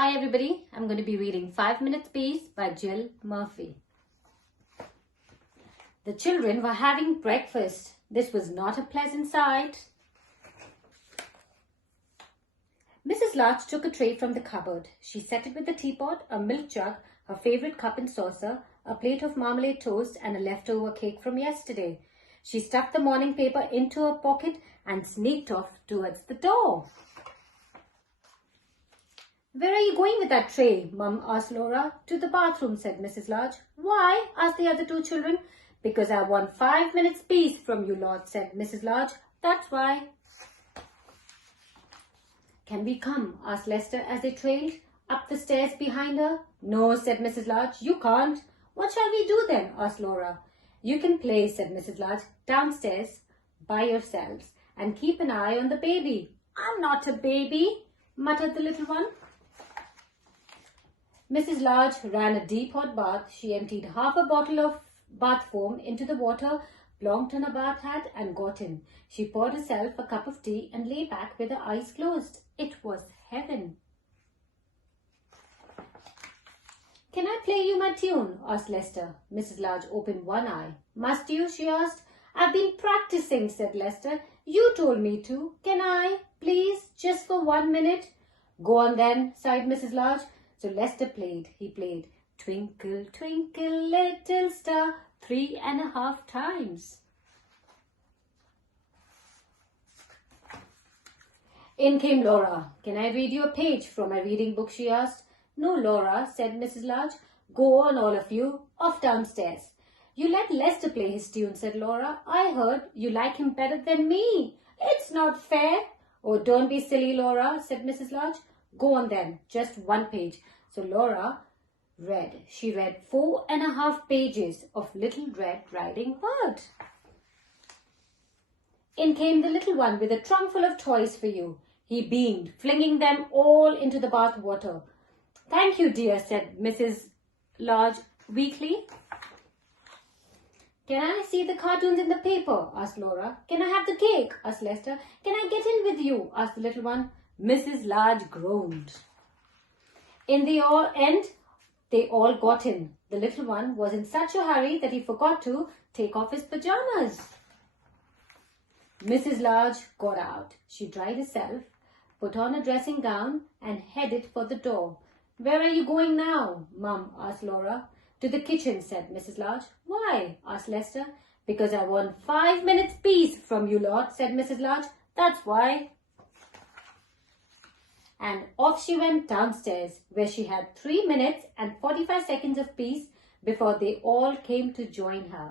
Hi everybody, I'm going to be reading 5 Minutes Peace by Jill Murphy. The children were having breakfast. This was not a pleasant sight. Mrs. Larch took a tray from the cupboard. She set it with a teapot, a milk jug, her favourite cup and saucer, a plate of marmalade toast and a leftover cake from yesterday. She stuffed the morning paper into her pocket and sneaked off towards the door. "Where are you going with that tray?" Mum asked Laura. "To the bathroom," said Mrs. Larch. "Why?" asked the other two children. "Because I want 5 minutes peace from you lot," said Mrs. Larch. "That's why." "Can we come?" asked Lester as they trailed up the stairs behind her. "No," said Mrs. Larch, "you can't." "What shall we do then?" asked Laura. "You can play," said Mrs. Larch, "downstairs by yourselves and keep an eye on the baby." "I'm not a baby," muttered the little one. Mrs. Larch ran a deep hot bath. She emptied half a bottle of bath foam into the water, plonked on a bath hat and got in. She poured herself a cup of tea and lay back with her eyes closed. It was heaven. "Can I play you my tune?" asked Lester. Mrs. Larch opened one eye. "Must you?" she asked. "I've been practicing," said Lester. "You told me to. Can I, please, just for 1 minute?" "Go on then," sighed Mrs. Larch. So Lester played. He played "Twinkle, twinkle, little star" 3.5 times. In came Laura. "Can I read you a page from my reading book?" she asked. "No, Laura," said Mrs. Larch. "Go on, all of you, off downstairs." "You let Lester play his tune," said Laura. "I heard you like him better than me." "It's not fair." "Oh, don't be silly, Laura," said Mrs. Larch. "Go on then, just 1 page." So Laura read. She read 4.5 pages of Little Red Riding Hood. In came the little one with a trunk full of toys for you. He beamed, flinging them all into the bath water. "Thank you, dear," said Mrs. Larch weakly. "Can I see the cartoons in the paper?" asked Laura. "Can I have the cake?" asked Lester. "Can I get in with you?" asked the little one. Mrs. Larch groaned. In the end, they all got in. The little one was in such a hurry that he forgot to take off his pajamas. Mrs. Larch got out. She dried herself, put on a dressing gown and headed for the door. "Where are you going now, Mum?" asked Laura. "To the kitchen," said Mrs. Larch. "Why?" asked Lester. "Because I want 5 minutes peace from you lot," said Mrs. Larch. "That's why." And off she went downstairs, where she had 3 minutes and 45 seconds of peace before they all came to join her.